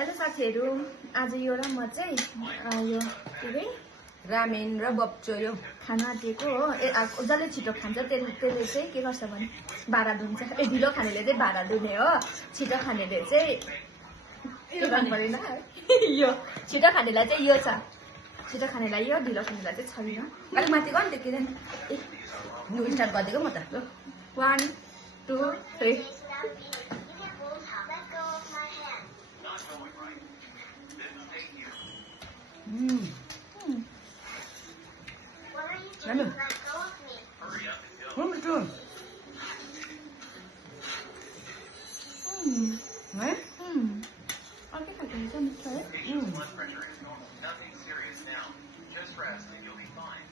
Hello साथीहरु, आज यो र म चाहिँ यो के रे रामेन र बप्चो यो खाना आँटेको हो। जसले छिटो खान्छ त्यसले चाहिँ के गर्छ भने भाडा दुन्छ। ढिलो खानेले चाहिँ भाडा दुने हो, छिटो खानेले चाहिँ के गर्नु पर्दैन। यो छिटो खानेलाई चाहिँ यो छ, छिटो खानेलाई यो, ढिलो खानेलाई चाहिँ छैन। अलिक माथि गर्नु त्यो किन लु स्टार्ट गरिदिएको म त। 1 2 3 रामेन बप्चो है अर्कै खालको हुन्छ मिठो है।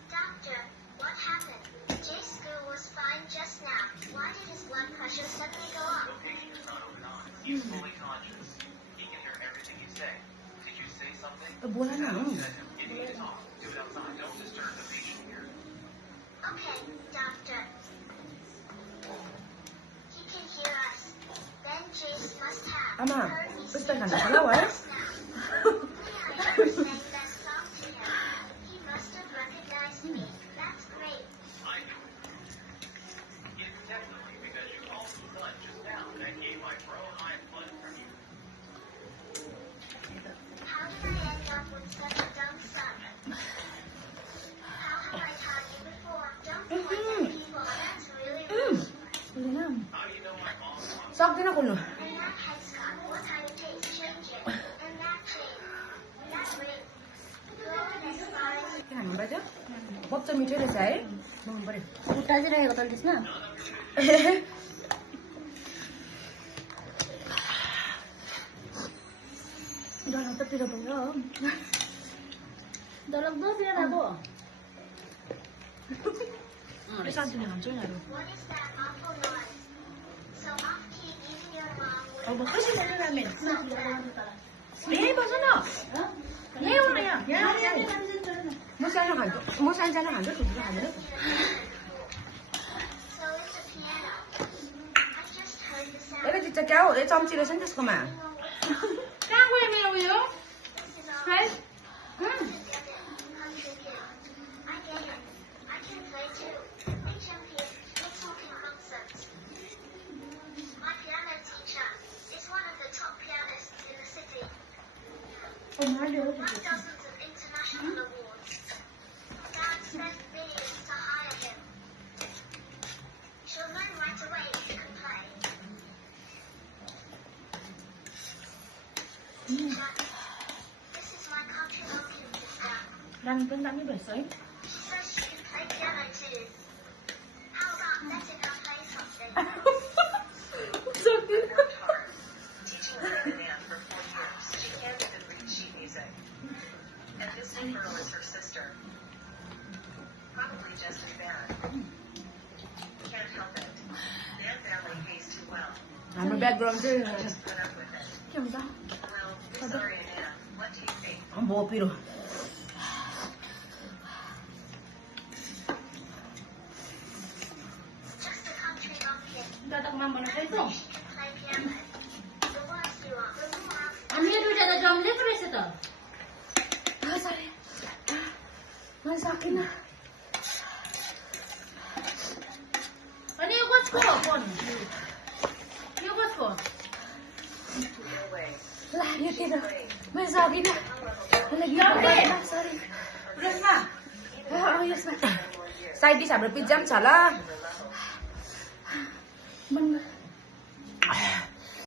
Doctor, what happened? Jay's school was fine just now. Why did his blood pressure suddenly go up? The patient is not open eyes. He's fully conscious. He can hear everything you say. Did you say something? बोला न You need to talk. Do it outside. Don't disturb the patient here. Okay, doctor. He can hear us. Then Jace must have आमा heard me कस्तो speak खाना होला है just now. I sang that song to him. He must have recognized me. That's great. I knew it. Yes, definitely, because you called the blood just now, and I gave my bro high blood pressure. How did I end up with such a dumb son? How have I taught you before? Don't point at people. That's really rude. हुँदैन How do you know my mom wants सक्दैन खोल्नु And that headscarf, what kind of taste change it? And that chain, that ring. Go on as far as you खानु पर्छ बप्चो मिठो रहेछ है मन पर्यो खुट्टा चाहिँ राखेको त त्यसमा डरलाग्दो पिरो भयो हो। डरलाग्दो पिरो भएको सानोले खान्छ यिनीहरू What is that awful noise? So off-key, even your mom would अब कसरी खाने रामेन यहीँ बस न यहीँ आउनु यहाँ म सानो खान्छु म सानो सानो खान्छु ठुल्ठुलो खाँदैन So is the piano. I just heard the sound. यसले चिच्चा क्या हो यो चम्ची रहेछ नि त्यसकोमा कहाँ गयो मेरो उयो This is all. Fresh Country kid. I get it. I can play too. Hey, champion. Let's talking concerts. My piano teacher is one of the top pianists in the city. Won dozens of international awards. Dad spent millions to hire him. She'll learn right away if you can play. Teacher, this is my country walking sister. Rami पनि दामी भएछ है। She says she can play piano too. How about letting her play something? Teaching Ferdinand for 4 years, she can't even read sheet music. And this new girl is her sister. Probably just as bad. Can't help it. Their family pays too well. हाम्रो background चाहिँ Just put up with it. के हुन्छ Well, we're sorry, Anna. What do you think? भयो पिरो Just a country bumpkin. दादाको माम बनाएको रहेछ She can play piano. The worse you are, the more I'll हामीले दुईटा त जम्दै पो रहेछ त म सकिनँ अनि यो कसको हो फोन यो कसको Your way. लाग्यो त्यो त म सकिनँ सरी यसमा यसमा साइड डिस हाम्रो पिज्जा पनि छ ल